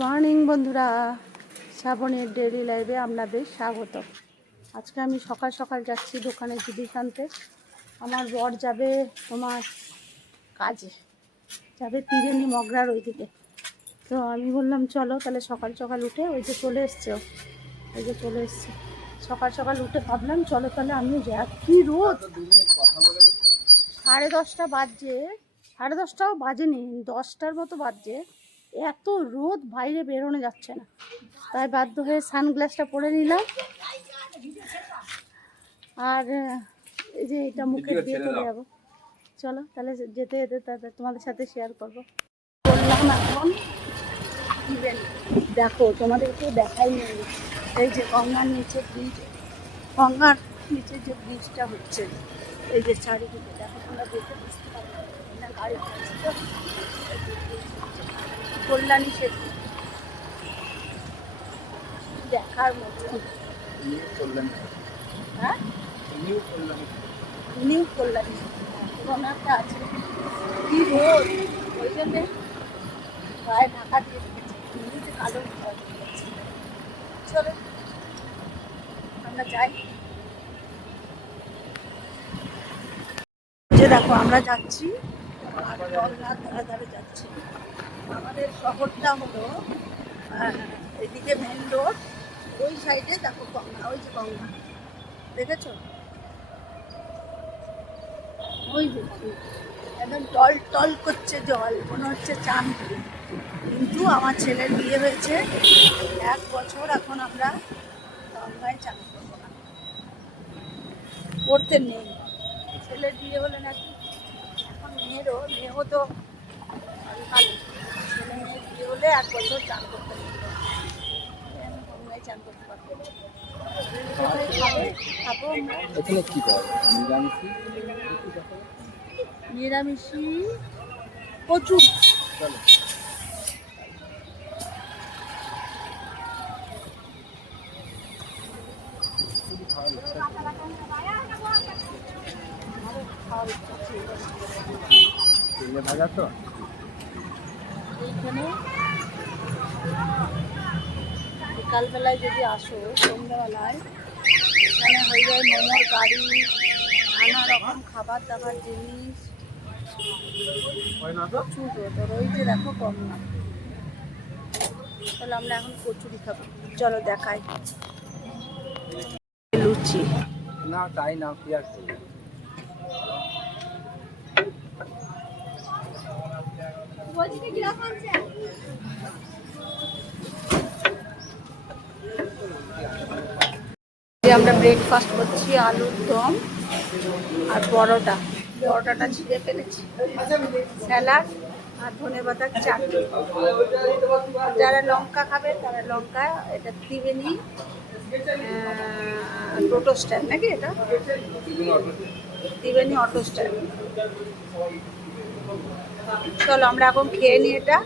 Morning বন্ধুরা, শ্রাবণীর daily লাইভে আপনাদের স্বাগত। আজকে আমি সকাল সকাল যাচ্ছি দোকানে জিনিস আনতে। আমার বর যাবে তোমার কাজে, যাবে ত্রিবেণী মগরার ওইদিকে। তো আমি বললাম চলো তাহলে সকাল সকাল উঠে, ওই যে চলে এসছে, ওই যে চলে এসছে। সকাল সকাল উঠে ভাবলাম চলো তাহলে আমিও যাই। আর কী রোদ! 10:30 বাজছে, 10:30টাও বাজেনি, 10টার মতো বাজছে। এত রোদ, বাইরে বেরোনো যাচ্ছে না। তাই বাধ্য হয়ে সানগ্লাসটা পরে নিলাম। আর এই যে এটা মুখে দিয়ে চলে যাবো। চলো তাহলে যেতে যেতে তাহলে তোমাদের সাথে শেয়ার করবো। বললাম এখন দেখো, তোমাদেরকে দেখাই নেই। এই যে গঙ্গার নিচে ব্রিজ, গঙ্গার নিচে যে ব্রিজটা হচ্ছে, এই যে চারিদিকে দেখো, তোমরা দেখে বুঝতে পারবে না। গাড়ি কল্যাণী সেতু দেখার মতো। হ্যাঁ, নিউ কল্যাণী কোনো একটা আছে। কি রোদ, ওই জন্যে গায়ে ঢাকা দিয়ে রেখেছে, এমনিতে কালো হয়ে গেছে। চলো আমরা যাই। যে দেখো আমরা যাচ্ছি আর গঙ্গার ধারে ধারে যাচ্ছি। আমাদের শহরটা হলো এদিকে মেন রোড, ওই সাইডে দেখো গঙ্গা, ওই যে গঙ্গা দেখেছো, ওই যে একদম টল টল করছে জল, মনে হচ্ছে চান করি। কিন্তু আমার ছেলের বিয়ে হয়েছে 1 বছর, এখন আমরা গঙ্গায় চান করবো না, করতে নেই। ছেলের বিয়ে হলে নাকি এখন মেয়েও তো ভালো, ছেলে মেয়ের বিয়ে হলে 1 বছর চান করতে নেই। আমি গঙ্গায় চান করতে পারবো। এখানে কি পাওয়া যায়? নিরামিষি প্রচুর। তেলে ভাজা তো এইখানে বিকালবেলায় যদি আসো, সন্ধ্যাবেলায় এখানে হয়ে যায় মোমোর গাড়ি, নানা রকম খাবার দাবার জিনিস, প্রচুর রোদ। ওই যে দেখো গঙ্গা। তাহলে আমরা এখন কচুরি খাবো, চলো দেখাই। লুচি না, তাই না, পেঁয়াজ আমরা ব্রেকফাস্ট করছি, আলুর দম আর পরোটাটা ছিঁড়ে ফেলেছি, স্যালাড আর ধনেপাতার চাটনি। যারা লঙ্কা খাবে তারা লঙ্কা। এটা ত্রিবেণী টোটো স্ট্যান্ড নাকি, এটা ত্রিবেণী অটো স্ট্যান্ড। চলো আমরা এখন খেয়ে নিই এটা,